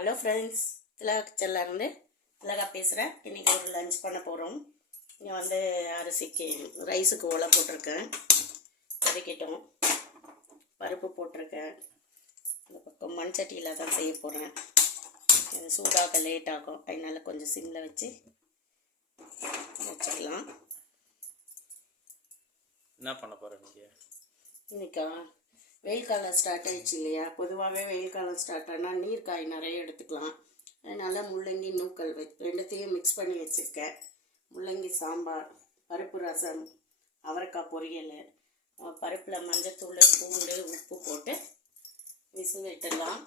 Hello friends திலகா கிச்சன்லேருந்து திலகா பேசுகிறேன் இன்றைக்கி ஒரு லஞ்ச் பண்ண போகிறோம் இங்கே வந்து அரிசிக்கு ரைஸுக்கு ஓலை போட்டிருக்கேன். வதக்கிட்டோம். பருப்பு போட்டிருக்கேன். இந்த பக்கம் மண் சட்டியில் தான் செய்ய போகிறேன் இது சூடாக லேட் ஆகும். அதனால் கொஞ்சம் சிம்மில் வச்சு வச்சுக்கலாம். என்ன பண்ண போற நீங்க இன்னைக்கா? வெயில் காலம் ஸ்டார்ட் ஆயிடுச்சு இல்லையா? பொதுவாகவே வெயில் காலம் ஸ்டார்ட் ஆனால் நீர்க்காய் நிறைய எடுத்துக்கலாம். அதனால் முள்ளங்கி நூக்கல் வை ரெண்டுத்தையும் மிக்ஸ் பண்ணி வச்சுருக்கேன். முள்ளங்கி சாம்பார் பருப்பு ரசம் அவரைக்காய் பொரியல் பருப்பில் மஞ்சத்தூள் பூண்டு உப்பு போட்டு விசில் விட்டுடலாம்.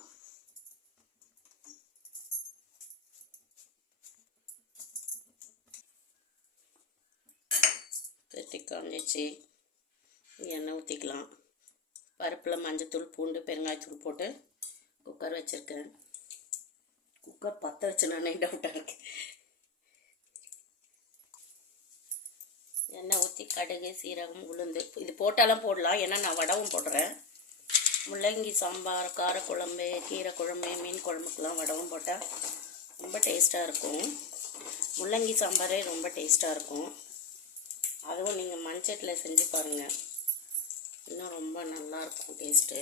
தட்டி காஞ்சிச்சு எண்ணெய் ஊற்றிக்கலாம் பருப்பில் மஞ்சத்தூள் பூண்டு பெருங்காயத்தூள் போட்டு குக்கர் வச்சுருக்கேன். குக்கர் பற்ற வச்சு நானே டவுட்டாக இருக்கு. எண்ணெய் ஊற்றி கடுகு சீரகம் உளுந்து இது போட்டாலும் போடலாம். ஏன்னா நான் வடவும் போடுறேன். முள்ளங்கி சாம்பார் காரக்குழம்பு கீரை குழம்பு மீன் குழம்புக்கெலாம் வடவும் போட்டால் ரொம்ப டேஸ்ட்டாக இருக்கும். முள்ளங்கி சாம்பாரே ரொம்ப டேஸ்ட்டாக இருக்கும். அதுவும் நீங்கள் மண்சட்டில் செஞ்சு பாருங்கள் இன்னும் ரொம்ப நல்லாயிருக்கும் டேஸ்ட்டு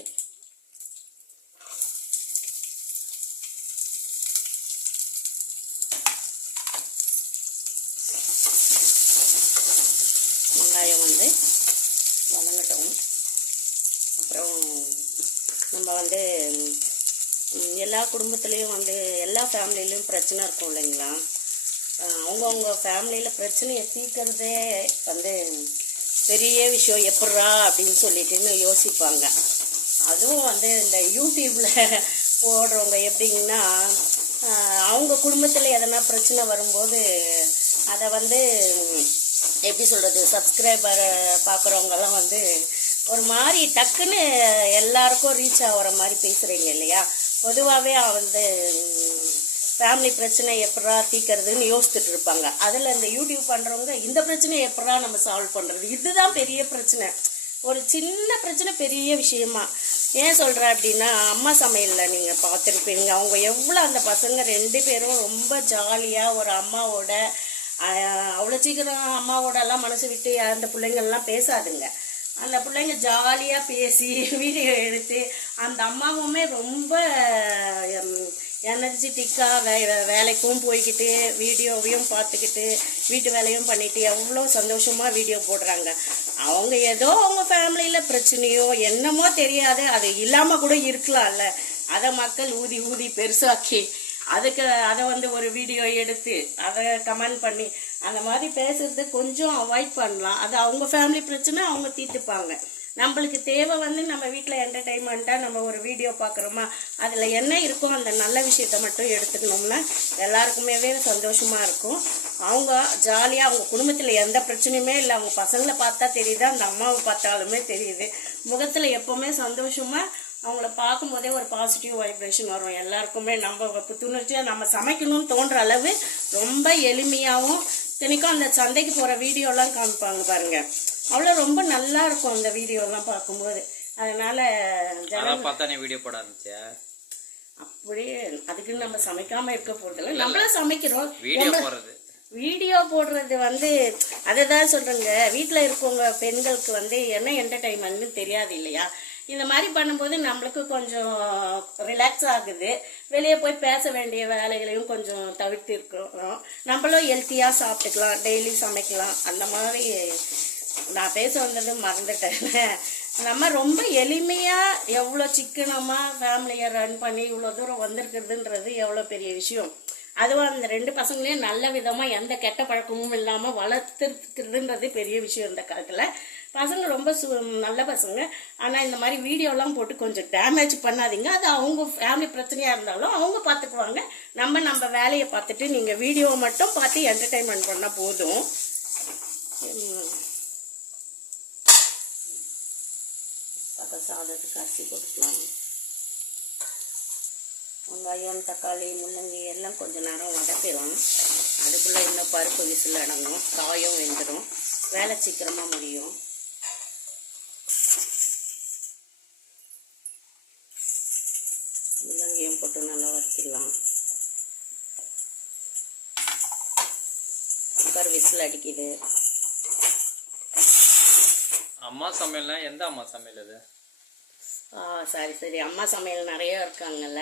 வெங்காயம் வந்து வதங்கட்டும். அப்புறம் நம்ம வந்து எல்லா குடும்பத்துலேயும் வந்து எல்லா ஃபேமிலியிலையும் பிரச்சனை இருக்கும் இல்லைங்களா? அவங்கவுங்க ஃபேமிலியில் பிரச்சனையை தீர்க்கறதே வந்து பெரிய விஷயம் எப்பட்றா அப்படின்னு சொல்லிட்டுன்னு யோசிப்பாங்க. அதுவும் வந்து இந்த யூடியூப்பில் போடுறவங்க எப்படிங்கன்னா அவங்க குடும்பத்தில் எதனா பிரச்சனை வரும்போது அதை வந்து எப்படி சொல்கிறது சப்ஸ்கிரைபர் பார்க்குறவங்கெல்லாம் வந்து ஒரு மாதிரி டக்குன்னு எல்லாருக்கும் ரீச் ஆகிற மாதிரி பேசுகிறீங்க இல்லையா? பொதுவாகவே வந்து ஃபேமிலி பிரச்சனை எப்படா தீக்கிறதுன்னு யோசிச்சுட்டு இருப்பாங்க அதில் இந்த யூடியூப் பண்ணுறவங்க இந்த பிரச்சனையை எப்படா நம்ம சால்வ் பண்ணுறது இதுதான் பெரிய பிரச்சனை. ஒரு சின்ன பிரச்சனை பெரிய விஷயமா. ஏன் சொல்கிறேன் அப்படின்னா அம்மா சமையலில் நீங்கள் பார்த்துருப்பீங்க. அவங்க எவ்வளோ அந்த பசங்க ரெண்டு பேரும் ரொம்ப ஜாலியாக ஒரு அம்மாவோட அவ்வளோ சீக்கிரம் அம்மாவோடலாம் மனசு விட்டு அந்த பிள்ளைங்கள்லாம் பேசாதுங்க. அந்த பிள்ளைங்க ஜாலியாக பேசி வீடியோ எடுத்து அந்த அம்மாவுமே ரொம்ப எனர்ஜிட்டிக்காக வே வேலைக்கும் போய்கிட்டு வீடியோவையும் பார்த்துக்கிட்டு வீட்டு வேலையும் பண்ணிட்டு எவ்வளோ சந்தோஷமாக வீடியோ போடுறாங்க. அவங்க ஏதோ அவங்க ஃபேமிலியில் பிரச்சனையோ என்னமோ தெரியாது. அது இல்லாமல் கூட இருக்கலாம்ல. அதை மக்கள் ஊதி ஊதி பெருசாக்கி அதுக்கு அதை வந்து ஒரு வீடியோ எடுத்து அதை கமெண்ட் பண்ணி அந்த மாதிரி பேசுறது கொஞ்சம் அவாய்ட் பண்ணலாம். அது அவங்க ஃபேமிலி பிரச்சனை அவங்க தீர்த்துப்பாங்க. நம்மளுக்கு தேவை வந்து நம்ம வீட்டில் என்டர்டைன்மெண்ட்டாக நம்ம ஒரு வீடியோ பார்க்குறோமா? அதில் என்ன இருக்கோ அந்த நல்ல விஷயத்த மட்டும் எடுத்துக்கணும்னா எல்லாருக்குமே சந்தோஷமாக இருக்கும். அவங்க ஜாலியாக அவங்க குடும்பத்தில் எந்த பிரச்சனையுமே இல்லை. அவங்க பசங்களை பார்த்தா தெரியுது அந்த அம்மாவை பார்த்தாலுமே தெரியுது. முகத்தில் எப்போவுமே சந்தோஷமாக அவங்கள பார்க்கும்போதே ஒரு பாசிட்டிவ் வைப்ரேஷன் வரும். எல்லாருக்குமே நம்ம புத்துணர்ச்சியாக நம்ம சமைக்கணும்னு தோன்ற அளவு ரொம்ப எளிமையாகவும் இத்தனைக்கும் அந்த சந்தைக்கு போகிற வீடியோலாம் காமிப்பாங்க பாருங்க. அவ்வளோ ரொம்ப நல்லா இருக்கும் அந்த வீடியோலாம் பார்க்கும்போது. அதனால ஜன அதான் பார்த்தா நீ வீடியோ போட ஆரம்பிச்சியா? அப்படியே அதுக்குன்னு நம்ம சமைக்காம இருக்க போறதில்ல நம்மளும் சமைக்கிறோம். வீடியோ போடுறது. வீடியோ போடுறது வந்து அதை தான் சொல்கிறேங்க வீட்டில் இருக்கவங்க பெண்களுக்கு வந்து என்ன என்டர்டைன்மெண்ட்னு தெரியாது இல்லையா? இந்த மாதிரி பண்ணும்போது நம்மளுக்கு கொஞ்சம் ரிலாக்ஸ் ஆகுது. வெளியே போய் பேச வேண்டிய வேலைகளையும் கொஞ்சம் தவிர்த்து இருக்கிறோம் நம்மளும் ஹெல்த்தியாக சாப்பிட்டுக்கலாம். டெய்லி சமைக்கலாம். அந்த மாதிரி நான் பேச வந்தது மறந்துட்டேன். நம்ம ரொம்ப எளிமையாக எவ்வளோ சிக்கனமாக ஃபேமிலியை ரன் பண்ணி இவ்வளோ தூரம் வந்திருக்கிறதுன்றது எவ்வளோ பெரிய விஷயம். அதுவும் அந்த ரெண்டு பசங்களையும் நல்ல விதமாக எந்த கெட்ட பழக்கமும் இல்லாமல் வளர்த்துருக்கிறதுன்றது பெரிய விஷயம் இந்த காலத்தில். பசங்க ரொம்ப சு நல்ல பசங்க. ஆனால் இந்த மாதிரி வீடியோலாம் போட்டு கொஞ்சம் டேமேஜ் பண்ணாதீங்க. அது அவங்க ஃபேமிலி பிரச்சனையாக இருந்தாலும் அவங்க பார்த்துக்குவாங்க நம்ம நம்ம வேலையை பார்த்துட்டு நீங்கள் வீடியோ மட்டும் பார்த்து என்டர்டைன்மெண்ட் பண்ணால் போதும். பக்கம் சாதத்துக்கு அரிசி கொடுக்கலாம் வெங்காயம் தக்காளி முள்ளங்கி எல்லாம் கொஞ்சம் நேரம் வதக்கிடும் அதுக்குள்ளே இன்னும் பருப்பு விசில் அடங்கும். காயும் வெந்துடும் வேலை சீக்கிரமாக முடியும். அடிக்குது அம்மா சமையல்னா எந்த அம்மா சமையல் அது? ஆ சரி சரி. அம்மா சமையல் நிறைய இருக்காங்கல்ல.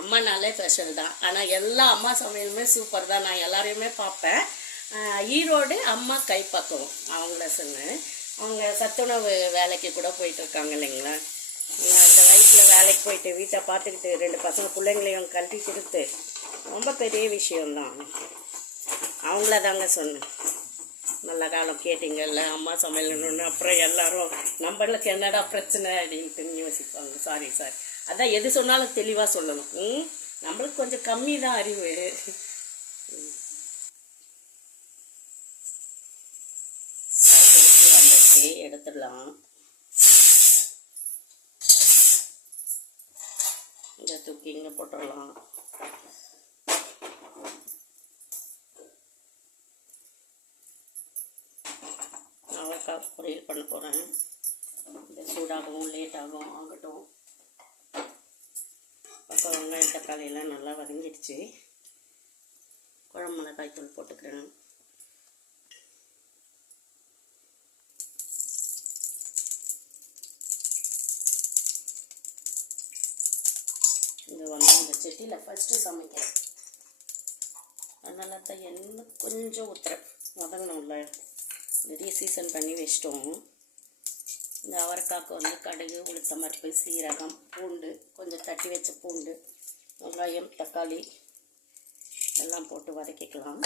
அம்மானாலே ஸ்பெஷல் தான். ஆனால் எல்லா அம்மா சமையலுமே சூப்பர் தான். நான் எல்லாரையுமே பார்ப்பேன். ஈரோடு அம்மா கைப்பக்குவம். அவங்கள சொன்னேன் அவங்க சத்துணவு வேலைக்கு கூட போயிட்டு இருக்காங்க இல்லைங்களா அந்த வயசில் வேலைக்கு போயிட்டு வீட்டை பார்த்துக்கிட்டு ரெண்டு பசங்க பிள்ளைங்களையும் கல்வி கொடுத்து ரொம்ப பெரிய விஷயம்தான். அவங்கள தாங்க சொன்னேன். நல்ல காலம் கேட்டீங்கல்ல அம்மா சமையல்னு அப்புறம் எல்லாரும் நம்மளுக்கு என்னடா பிரச்சனை அப்படின்ட்டு யோசிப்பாங்க. சாரி சாரி அதான் எது சொன்னாலும் தெளிவாக சொல்லணும். ம்? நம்மளுக்கு கொஞ்சம் கம்மி தான் அறிவு. சாரி, எடுத்துடலாம். இதை தூக்கி இங்கே போட்டுடலாம். அவரைக்காய் பொரியல் பண்ண போகிறேன். இந்த சூடாகவும் லேட்டாகவும் ஆகட்டும். அப்போ வெங்காயம் தக்காளி எல்லாம் நல்லா வதங்கிடுச்சு. குழம்பு மிளகாய் தூள் போட்டுக்கிறேன். இந்த வந்து இந்த செட்டியில் ஃபஸ்ட்டு சமைக்கிறேன். அதனால தான் என்ன கொஞ்சம் ஊற்றுறேன் வதங்கணும்ல. நிறைய சீசன் பண்ணி வச்சிட்டோம். இந்த அவரைக்காய்க்கு வந்து கடுகு உளுத்தம்பருப்பு சீரகம் பூண்டு கொஞ்சம் தட்டி வச்ச பூண்டு வெங்காயம் தக்காளி எல்லாம் போட்டு வதக்கிக்கலாம்.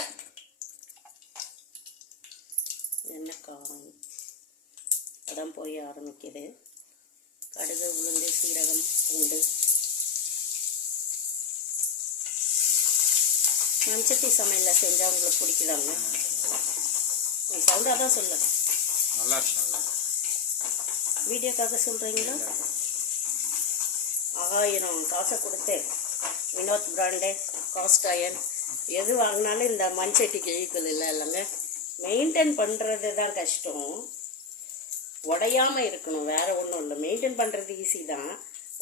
எண்ணெய் காரம் அதான் போய் ஆரம்பிக்குது. கடுகு உளுந்து சீரகம் பூண்டு. மஞ்சட்டி சமையலில் செஞ்சால் உங்களுக்கு பிடிக்குதாங்க? சவுண்டாக தான் சொல்ல. நல்லா. வீடியோக்காக சொல்கிறீங்களா ஆயிரம் காசை கொடுத்து வினோத் பிராண்டு காஸ்ட் அயன் எது வாங்கினாலும் இந்த மண் சட்டிக்கு ஈக்குவல் இல்லை இல்லைங்க. மெயின்டைன் பண்ணுறது தான் கஷ்டம். உடையாமல் இருக்கணும் வேற ஒன்றும் இல்லை. மெயின்டைன் பண்ணுறது ஈஸி தான்.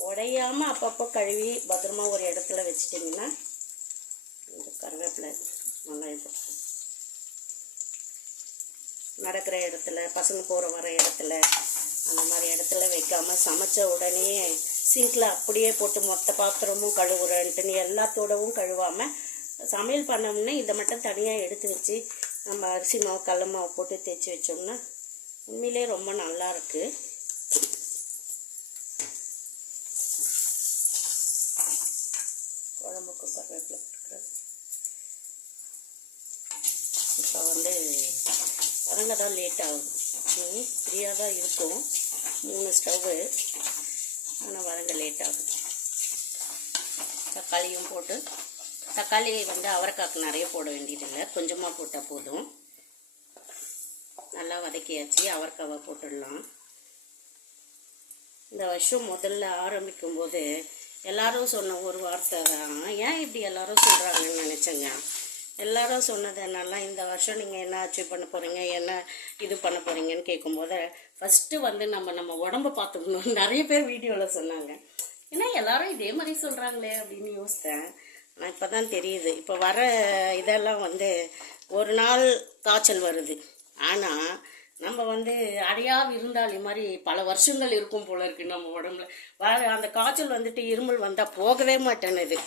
உடையாமல் அப்பப்போ கழுவி பத்திரமா ஒரு இடத்துல வச்சிட்டிங்கன்னா கருவேப்பிலை நல்லா இருக்கும். நடக்கிற இடத்துல பசங்க போகிற வர இடத்துல அந்த மாதிரி இடத்துல வைக்காமல் சமைச்ச உடனே சிங்கில் அப்படியே போட்டு மொத்த பாத்திரமும் கழுவுறேன்ட்டுன்னு எல்லாத்தோடவும் கழுவாமல் சமையல் பண்ணோம்னா இதை மட்டும் தனியாக எடுத்து வச்சு நம்ம அரிசி மாவு கடல மாவு போட்டு தேய்ச்சி வச்சோம்னா உண்மையிலே ரொம்ப நல்லா இருக்குது குழம்புக்கு கருவேப்பிலை இப்போ வந்து வதங்க தான் லேட் ஆகும் ஃப்ரீயாக தான் இருக்கும். மூணு ஸ்டவ்வு ஆனால் வதங்க லேட் ஆகும் தக்காளியும் போட்டு தக்காளி வந்து அவரைக்காய்க்கு நிறைய போட வேண்டியதில்லை. கொஞ்சமாக போட்டால் போதும். நல்லா வதக்கியாச்சு. அவரைக்காவை போட்டுடலாம். இந்த வருஷம் முதல்ல ஆரம்பிக்கும் போது எல்லாரும் சொன்ன ஒரு வார்த்தை தான். ஏன் இப்படி எல்லாரும் சொல்கிறாங்கன்னு நினச்சேங்க. எல்லாரும் சொன்னது என்னெல்லாம் இந்த வருஷம் நீங்கள் என்ன அச்சீவ் பண்ண போகிறீங்க என்ன இது பண்ண போகிறீங்கன்னு கேட்கும்போது ஃபஸ்ட்டு வந்து நம்ம நம்ம உடம்ப பார்த்துக்கணும் நிறைய பேர் வீடியோவில் சொன்னாங்க. ஏன்னா எல்லாரும் இதே மாதிரி சொல்கிறாங்களே அப்படின்னு யோசித்தேன். ஆனால் இப்போ தான் தெரியுது. இப்போ வர இதெல்லாம் வந்து ஒரு நாள் காய்ச்சல் வருது. ஆனால் நம்ம வந்து அடையா விருந்தாளி மாதிரி பல வருஷங்கள் இருக்கும் போல இருக்கு நம்ம உடம்புல. வர அந்த காய்ச்சல் வந்துட்டு இருமல் வந்தால் போகவே மாட்டேன்னுது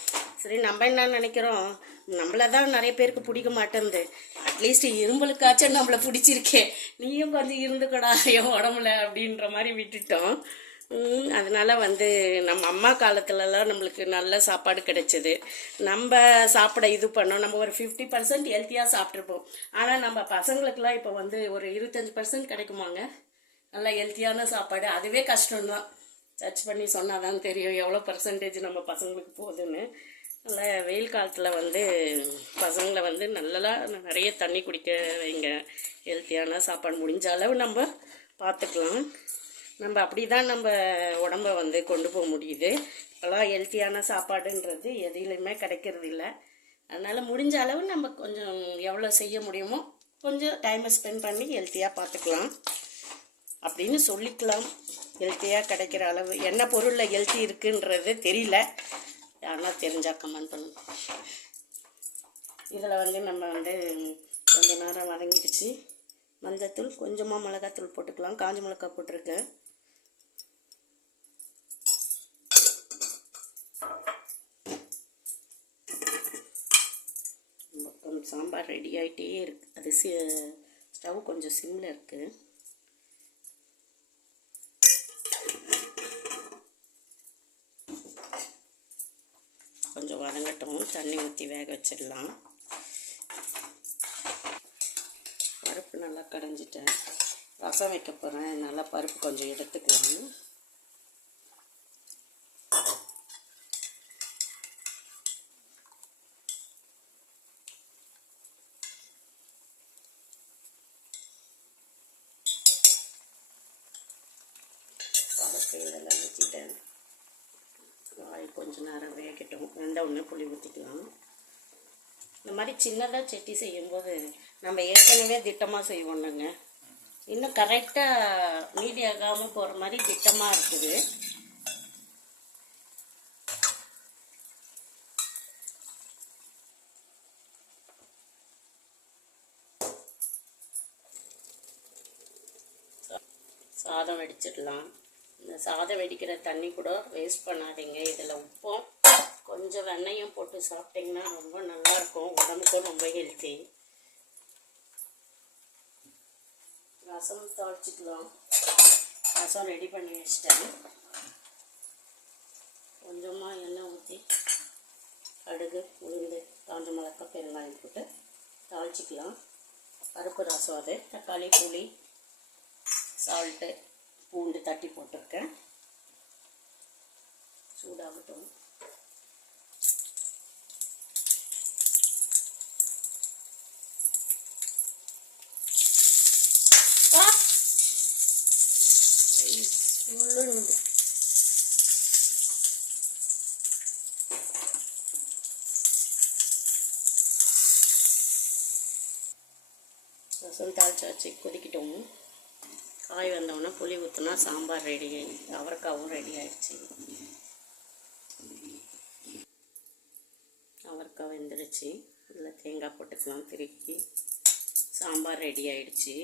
சரி நம்ம என்ன நினைக்கிறோம்? நம்மள தான் நிறைய பேருக்கு பிடிக்க மாட்டேங்குது அட்லீஸ்ட் இரும்பலுக்காச்சும் நம்மளை பிடிச்சிருக்கே. நீயும் கொஞ்சம் இருந்துக்கடா என் உடம்புல அப்படின்ற மாதிரி விட்டுட்டோம். அதனால வந்து நம்ம அம்மா காலத்துலலாம் நம்மளுக்கு நல்ல சாப்பாடு கிடைச்சிது. நம்ம சாப்பிட இது பண்ணோம். நம்ம ஒரு ஃபிஃப்டி பர்சன்ட் ஹெல்த்தியாக சாப்பிட்ருப்போம் ஆனால் நம்ம பசங்களுக்குலாம் இப்போ வந்து ஒரு இருபத்தஞ்சி பர்சன்ட் கிடைக்குமாங்க? நல்லா ஹெல்த்தியான சாப்பாடு. அதுவே கஷ்டம்தான். சர்ச் பண்ணி சொன்னால் தான் தெரியும் எவ்வளோ பர்சன்டேஜ் நம்ம பசங்களுக்கு போகுதுன்னு நல்ல வெயில் காலத்தில் வந்து பசங்களை வந்து நல்லா நிறைய தண்ணி குடிக்க வைங்க. ஹெல்த்தியான சாப்பாடு முடிஞ்ச அளவு நம்ம பார்த்துக்கலாம் நம்ம அப்படி தான் நம்ம உடம்ப வந்து கொண்டு போக முடியுது. இப்போலாம் ஹெல்த்தியான சாப்பாடுன்றது எதிலையுமே கிடைக்கிறது இல்லை அதனால் முடிஞ்ச அளவு நம்ம கொஞ்சம் எவ்வளோ செய்ய முடியுமோ கொஞ்சம் டைமை ஸ்பெண்ட் பண்ணி ஹெல்த்தியாக பார்த்துக்கலாம் அப்படின்னு சொல்லிக்கலாம். ஹெல்த்தியாக கிடைக்கிற அளவு என்ன பொருளில் ஹெல்த்தி இருக்குன்றது தெரியல. யாருன்னா தெரிஞ்சால் கமெண்ட் பண்ணுங்க. இதில் வந்து நம்ம வந்து கொஞ்ச நேரம் வதங்கிடுச்சு. மஞ்சத்தூள் கொஞ்சமாக மிளகாத்தூள் போட்டுக்கலாம். காஞ்ச மிளகாய் போட்டிருக்கேன். சாம்பார் ரெடி ஆகிட்டே இருக்கு. அது சி ஸ்டவ் கொஞ்சம் சிம்மில் இருக்குது கொஞ்சம் வதங்கட்டும். தண்ணி ஊற்றி வேக வச்சிடலாம். பருப்பு நல்லா கடைஞ்சிட்டேன். ரசம் வைக்க போகிறேன் நல்லா பருப்பு கொஞ்சம் எடுத்துக்கலாம் பருப்பு இதெல்லாம் வச்சுட்டேன் காய் கொஞ்சம் நேரம் வேகட்டும். வெந்த உடனே புளி ஊற்றிக்கலாம் இந்த மாதிரி சின்னதாக செட்டி செய்யும்போது நம்ம ஏற்கனவே திட்டமாக செய்வோம்லங்க. இன்னும் கரெக்டாக மீதி ஆகாமல் போகிற மாதிரி திட்டமாக இருக்குது. சாதம் வெடிச்சிடலாம். இந்த சாதம் வெடிக்கிற தண்ணி கூட வேஸ்ட் பண்ணாதீங்க. இதில் உப்பும் கொஞ்சம் வெண்ணையும் போட்டு சாப்பிட்டிங்கன்னா ரொம்ப நல்லாயிருக்கும். உடம்புக்கும் ரொம்ப ஹெல்த்தி ரசம் தாளிச்சிக்கலாம். ரசம் ரெடி பண்ணி வச்சிட்டேன். கொஞ்சமாக எண்ணெய் ஊற்றி கடுகு உளுந்து காஞ்ச மிளகாய் பெருங்காயம் போட்டு தாளிச்சிக்கலாம். பருப்பு ரசம் அது. தக்காளி புளி சால்ட்டு பூண்டு தட்டி போட்டிருக்கேன். சூடாகட்டும். ஆ! ரசம் தாளிச்சு வச்சு கொதிக்கிட்டோம். காய் வந்தோடனே புளி ஊற்றினா சாம்பார் ரெடி அவரைக்காவும் ரெடி ஆயிடுச்சு. அவரைக்காய் வெந்துடுச்சு. இதில் தேங்காய் போட்டுக்கலாம் திருப்பி சாம்பார் ரெடி ஆயிடுச்சு.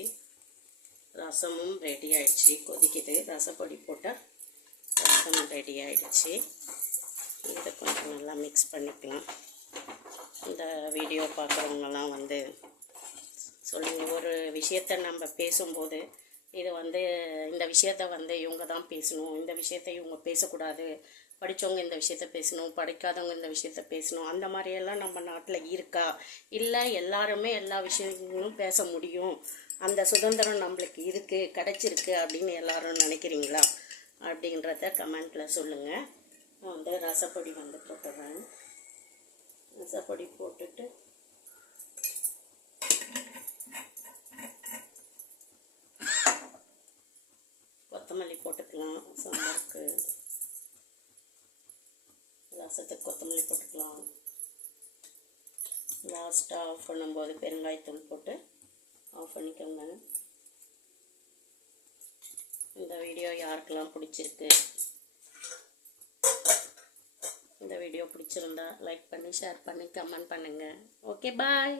ரசமும் ரெடி ஆயிடுச்சு. கொதிக்குது. ரசப்பொடி போட்டால் ரசம் ரெடி ஆயிடுச்சு. இதை கொஞ்சம் நல்லா மிக்ஸ் பண்ணிக்கலாம். இந்த வீடியோ பார்க்குறவங்கெல்லாம் வந்து சொல்லுங்கள் ஒரு விஷயத்த நம்ம பேசும்போது இது வந்து இந்த விஷயத்த வந்து இவங்க தான் பேசணும். இந்த விஷயத்த இவங்க பேசக்கூடாது. படித்தவங்க இந்த விஷயத்த பேசணும். படிக்காதவங்க இந்த விஷயத்த பேசணும். அந்த மாதிரியெல்லாம் நம்ம நாட்டில் இருக்கா? இல்லை எல்லாருமே எல்லா விஷயங்களும் பேச முடியும். அந்த சுதந்திரம் நம்மளுக்கு இருக்குது கிடச்சிருக்கு அப்படின்னு எல்லாரும் நினைக்கிறீங்களா? அப்படின்றத கமெண்ட்டில் சொல்லுங்கள் நான் வந்து ரசப்பொடி வந்து போட்டுடுறேன் ரசப்பொடி போட்டுட்டு கொத்தமல்லி போட்டுக்கலாம் சாம்பாருக்கு. ரசத்துக்கு கொத்தமல்லி போட்டுக்கலாம். லாஸ்ட்டாக ஆஃப் பண்ணும்போது பெருங்காயத்தூள் போட்டு ஆஃப் பண்ணிக்கோங்க. இந்த வீடியோ யாருக்கெல்லாம் பிடிச்சிருக்கு? இந்த வீடியோ பிடிச்சிருந்தா லைக் பண்ணி ஷேர் பண்ணி கமெண்ட் பண்ணுங்கள் ஓகே பாய்